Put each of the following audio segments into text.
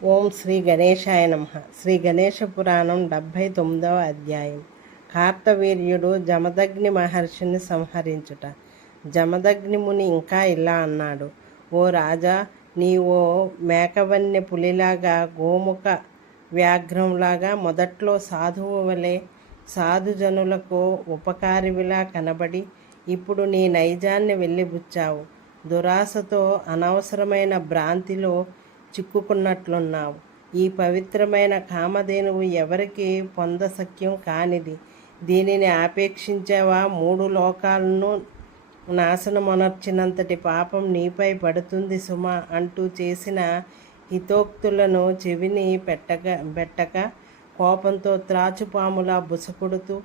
ఓం శ్రీ గణేశాయ నమః. శ్రీ గణేశ పురాణం 79వ అధ్యాయం. కార్తవీర్యుడు జమదగ్ని మహర్షిని సంహరించుట. జమదగ్ని ముని ఇంకా ఇలా అన్నాడు: ఓ రాజా, నీవో మేకవన్నె పులిలాగా, గోముఖ వ్యాఘ్రంలాగా మొదట్లో సాధువు వలె సాధుజనులకు ఉపకారివిలా కనబడి ఇప్పుడు నీ నైజాన్ని వెళ్ళిబుచ్చావు. దురాశతో అనవసరమైన భ్రాంతిలో చిక్కుకున్నట్లున్నావు. ఈ పవిత్రమైన కామధేనువు ఎవరికి పొందశక్యం కానిది. దీనిని ఆపేక్షించావా, 3 లోకాలను నాశనమొనర్చినంతటి పాపం నీపై పడుతుంది సుమా అంటూ చేసిన హితోక్తులను చెవిని పెట్టక కోపంతో త్రాచుపాములా బుసకొడుతూ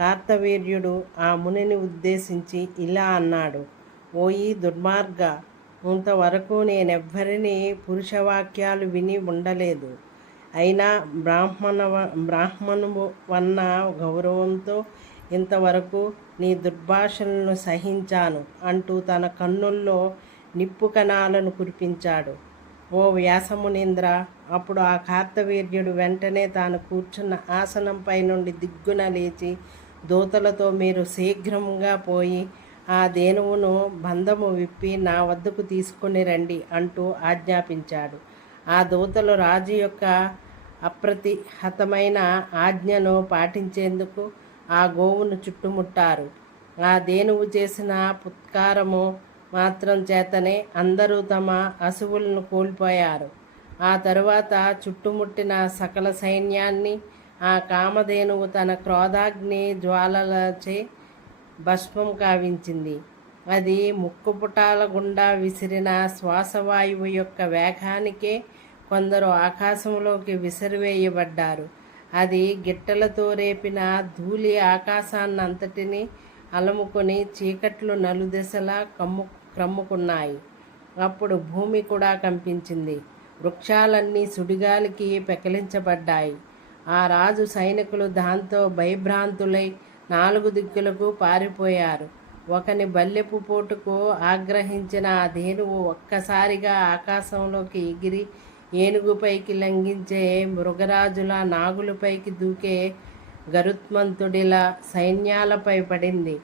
కార్తవీర్యుడు ఆ మునిని ఉద్దేశించి ఇలా అన్నాడు: ఓయి దుర్మార్గ, ఇంతవరకు నేనెవ్వరినీ పురుషవాక్యాలు విని ఉండలేదు. అయినా బ్రాహ్మణువు వన్న గౌరవంతో ఇంతవరకు నీ దుర్భాషలను సహించాను అంటూ తన కన్నుల్లో నిప్పు కణాలను కురిపించాడు. ఓ వ్యాసమునీంద్ర, అప్పుడు ఆ కార్తవీర్యుడు వెంటనే తాను కూర్చున్న ఆసనంపై నుండి దిగ్గున లేచి దూతలతో, మీరు శీఘ్రంగా పోయి ఆ ధేనువును బంధము విప్పి నా వద్దకు తీసుకుని రండి అంటూ ఆజ్ఞాపించాడు. ఆ దూతలు రాజు యొక్క అప్రతిహతమైన ఆజ్ఞను పాటించేందుకు ఆ గోవును చుట్టుముట్టారు. ఆ ధేనువు చేసిన పుత్కారము మాత్రం చేతనే అందరూ తమ అసువులను కోల్పోయారు. ఆ తరువాత చుట్టుముట్టిన సకల సైన్యాన్ని ఆ కామధేనువు తన క్రోధాగ్ని జ్వాలలచే భస్మం కావించింది. అది ముక్కుపుటాల గుండా విసిరిన శ్వాసవాయువు యొక్క వేగానికే కొందరు ఆకాశంలోకి విసిరివేయబడ్డారు. అది గిట్టలతో రేపిన ధూళి ఆకాశాన్నంతటినీ అలముకొని చీకట్లు నలుదిశలా క్రమ్ముకున్నాయి. అప్పుడు భూమి కూడా కంపించింది. వృక్షాలన్నీ సుడిగాలికి పెకిలించబడ్డాయి. ఆ రాజు సైనికులు దాంతో భయభ్రాంతులై 4 దిక్కులకు పారిపోయారు. ఒకని బల్లెపు పోటుకు ఆగ్రహించిన ఆ ధేనువు ఒక్కసారిగా ఆకాశంలోకి ఎగిరి ఏనుగుపైకి లంఘించే మృగరాజుల, నాగులపైకి దూకే గరుత్మంతుడిలా సైన్యాలపై పడింది.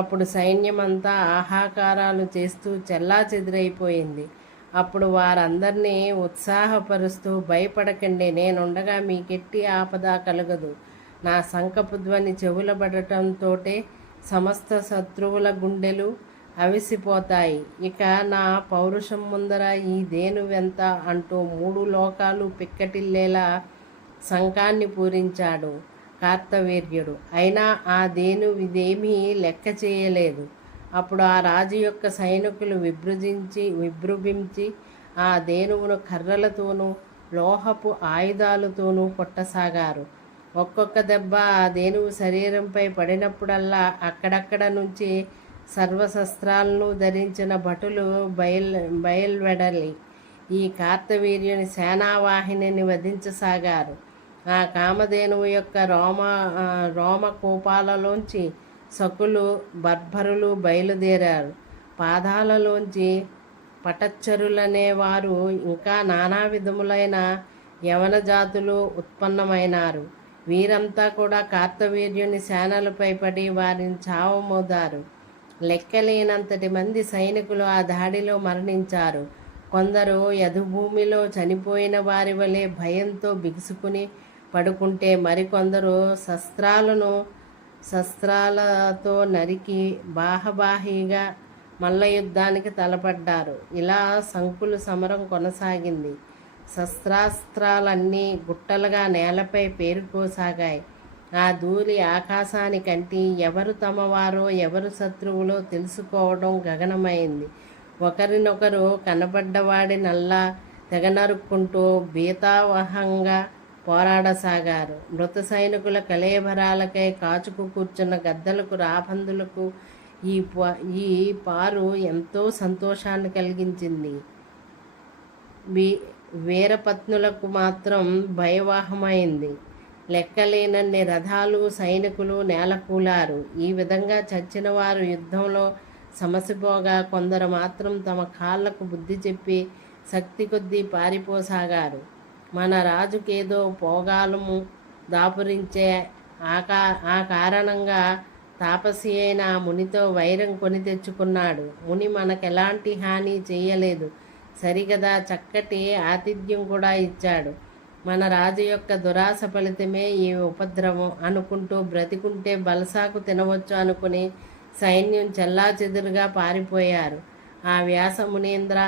అప్పుడు సైన్యమంతా ఆహాకారాలు చేస్తూ చెల్లాచెదురైపోయింది. అప్పుడు వారందరినీ ఉత్సాహపరుస్తూ, భయపడకండి, నేనుండగా మీకెట్టి ఆపద కలగదు. నా శంఖపు ధ్వని చెవులబడటంతోటే సమస్త శత్రువుల గుండెలు అవిసిపోతాయి. ఇక నా పౌరుషం ముందర ఈ ధేనువెంత అంటూ 3 లోకాలు పిక్కటిల్లేలా శంఖాన్ని పూరించాడు కార్తవీర్యుడు. అయినా ఆ ధేనువిదేమీ లెక్క చేయలేదు. అప్పుడు ఆ రాజు యొక్క సైనికులు విజృంభించి ఆ ధేనువును కర్రలతోనూ లోహపు ఆయుధాలతోనూ కొట్టసాగారు. ఒక్కొక్క దెబ్బ ఆ ధేనువు శరీరంపై పడినప్పుడల్లా అక్కడక్కడ నుంచి సర్వశస్త్రాలను ధరించిన భటులు బయల్వెడలి ఈ కార్తవీర్యుని సేనావాహినిని వధించసాగారు. ఆ కామధేనువు యొక్క రోమకూపాలలోంచి సకులు బర్బరులు బయలుదేరారు. పాదాలలోంచి పటచ్చరులనేవారు ఇంకా నానా విధములైన యవన జాతులు ఉత్పన్నమైనారు. వీరంతా కూడా కార్తవీర్యుని సేనలపై పడి వారిని చావమోదారు. లెక్కలేనంతటి మంది సైనికులు ఆ దాడిలో మరణించారు. కొందరు యదుభూమిలో చనిపోయిన వారి వలె భయంతో బిగుసుకుని పడుకుంటే, మరికొందరు శస్త్రాలతో నరికి బాహబాహీగా మల్లయుద్ధానికి తలపడ్డారు. ఇలా సంకులు సమరం కొనసాగింది. శస్త్రాస్త్రాలన్నీ గుట్టలుగా నేలపై పేరుకోసాగాయి. ఆ ధూళి ఆకాశానికంటి ఎవరు తమవారో ఎవరు శత్రువులో తెలుసుకోవడం గగనమైంది. ఒకరినొకరు కనబడ్డవాడినల్లా తెగనరుక్కుంటూ భీతావహంగా పోరాడసాగారు. మృత సైనికుల కళేబరాలకై కాచుకు కూర్చున్న గద్దలకు, రాబందులకు ఈ పారు ఎంతో సంతోషాన్ని కలిగించింది. వీరపత్నులకు మాత్రం భయవాహమైంది. లెక్కలేనన్ని రథాలు, సైనికులు నేలకూలారు. ఈ విధంగా చచ్చిన వారు యుద్ధంలో సమసిపోగా కొందరు మాత్రం తమ కాళ్లకు బుద్ధి చెప్పి శక్తి కొద్దీ పారిపోసాగారు. మన రాజుకేదో పోగాలము దాపురించే ఆ కారణంగా తాపసి అయిన ఆ మునితో వైరం కొని తెచ్చుకున్నాడు. ముని మనకెలాంటి హాని చేయలేదు సరిగదా, చక్కటి ఆతిథ్యం కూడా ఇచ్చాడు. మన రాజు యొక్క దురాశ ఫలితమే ఈ ఉపద్రవం అనుకుంటూ బ్రతికుంటే బలసాకు తినవచ్చు అనుకుని సైన్యం చెల్లాచెదురుగా పారిపోయారు. ఆ వ్యాస మునీంద్ర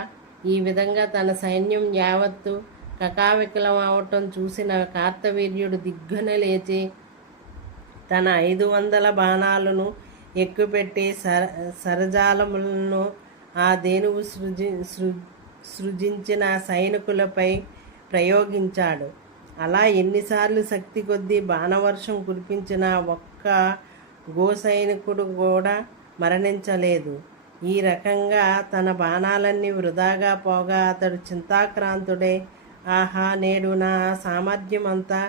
ఈ విధంగా తన సైన్యం యావత్తు కకావికలం అవటం చూసిన కార్తవీర్యుడు దిగ్గున లేచి తన 500 బాణాలను ఎక్కుపెట్టి సరజాలములను ఆ ధేనువు సృజించిన సైనికులపై ప్రయోగించాడు. అలా ఎన్నిసార్లు శక్తి కొద్దీ బాణవర్షం కురిపించిన ఒక్క గోసైనికుడు కూడా మరణించలేదు. ఈ రకంగా తన బాణాలన్నీ వృధాగా పోగా అతడు చింతాక్రాంతుడై, ఆహా, నేడు నా సామర్థ్యమంతా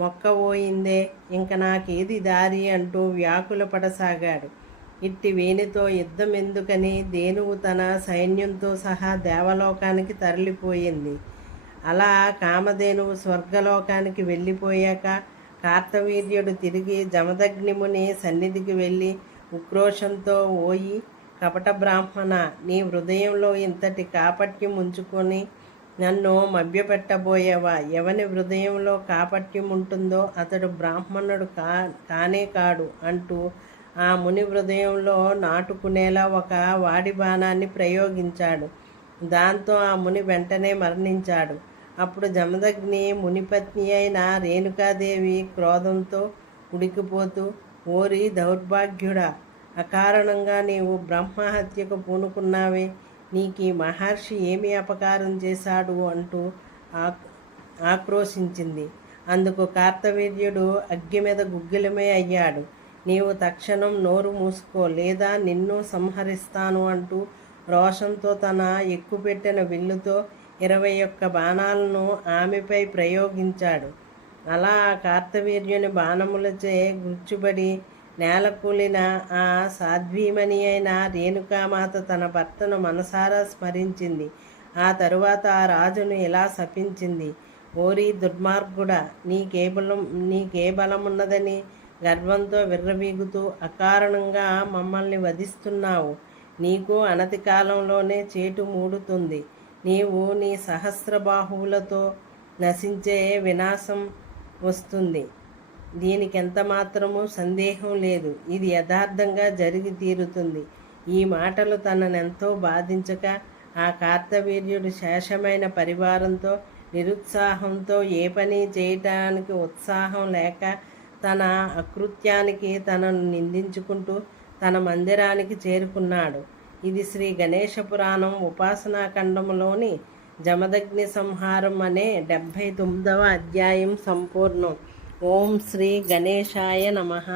మొక్కబోయిందే, ఇంక నాకేది దారి అంటూ వ్యాకుల పడసాగాడు. ఇట్టి వేణితో యుద్ధం ఎందుకని ధేనువు తన సైన్యంతో సహా దేవలోకానికి తరలిపోయింది. అలా కామధేనువు స్వర్గలోకానికి వెళ్ళిపోయాక కార్తవీర్యుడు తిరిగి జమదగ్నిముని సన్నిధికి వెళ్ళి ఉక్రోషంతో, ఓయి కపట బ్రాహ్మణ, నీ హృదయంలో ఇంతటి కాపట్యం ఉంచుకొని నన్ను మభ్యపెట్టబోయేవా? ఎవని హృదయంలో కాపట్యం ఉంటుందో అతడు బ్రాహ్మణుడు కానే కాడు అంటూ ఆ ముని హృదయంలో నాటుకునేలా ఒక వాడి బాణాన్ని ప్రయోగించాడు. దాంతో ఆ ముని వెంటనే మరణించాడు. అప్పుడు జమదగ్ని మునిపత్ని అయిన రేణుకాదేవి క్రోధంతో ఉడికిపోతూ, ఓరి దౌర్భాగ్యుడా, అకారణంగా నీవు బ్రహ్మహత్యకు పూనుకున్నావే, నీకు ఈ మహర్షి ఏమి అపకారం చేశాడు అంటూ ఆక్రోశించింది. అందుకు కార్తవీర్యుడు అగ్గి మీద గుగ్గిలమే అయ్యాడు. నీవు తక్షణం నోరు మూసుకో, లేదా నిన్ను సంహరిస్తాను అంటూ రోషంతో తన ఎక్కుపెట్టిన విల్లుతో 21 బాణాలను ఆమెపై ప్రయోగించాడు. అలా కార్తవీర్యుని బాణములచే గుర్చుబడి నేలకూలిన ఆ సాధ్వీమణి అయిన రేణుకామాత తన భర్తను మనసారా స్మరించింది. ఆ తరువాత ఆ రాజును ఇలా శపించింది, ఓరి దుర్మార్గుడా, నీకే బలమున్నదని గర్వంతో విర్రవీగుతూ అకారణంగా మమ్మల్ని వధిస్తున్నావు. నీకు అనతి కాలంలోనే చేటు మూడుతుంది. నీవు నీ సహస్రబాహువులతో నశించే వినాశం వస్తుంది. దీనికెంత మాత్రమూ సందేహం లేదు. ఇది యథార్థంగా జరిగి తీరుతుంది. ఈ మాటలు తననెంతో బాధించక ఆ కార్తవీర్యుడు శేషమైన పరివారంతో నిరుత్సాహంతో, ఏ పని చేయటానికి ఉత్సాహం లేక తన అకృత్యానికి తనను నిందించుకుంటూ తన మందిరానికి చేరుకున్నాడు. ఇది శ్రీ గణేశ పురాణం ఉపాసనాఖండములోని జమదగ్ని సంహారం అనే 79వ అధ్యాయం సంపూర్ణం. ఓం శ్రీ గణేశాయ నమః.